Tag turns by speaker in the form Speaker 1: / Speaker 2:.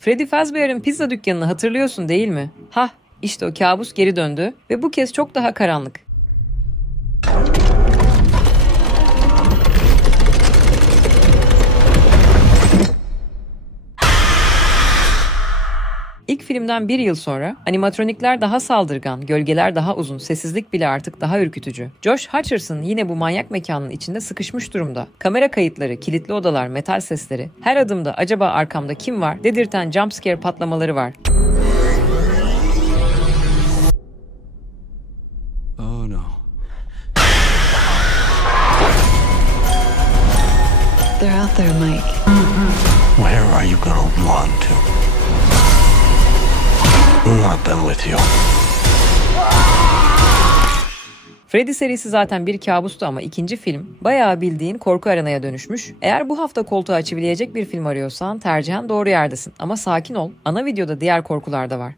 Speaker 1: Freddy Fazbear'ın pizza dükkanını hatırlıyorsun değil mi? Hah, işte o kabus geri döndü ve bu kez çok daha karanlık. İlk filmden bir yıl sonra animatronikler daha saldırgan, gölgeler daha uzun, sessizlik bile artık daha ürkütücü. Josh Hutcherson yine bu manyak mekanın içinde sıkışmış durumda. Kamera kayıtları, kilitli odalar, metal sesleri, her adımda acaba arkamda kim var dedirten jumpscare patlamaları var.
Speaker 2: Oh no.
Speaker 3: They're out there, Mike.
Speaker 4: Where are you gonna run to? Want them with you.
Speaker 1: Freddy serisi zaten bir kabustu ama ikinci film bayağı bildiğin korku arenaya dönüşmüş. Eğer bu hafta koltuğa çivileyecek bir film arıyorsan tercihen doğru yerdesin. Ama sakin ol, ana videoda diğer korkular da var.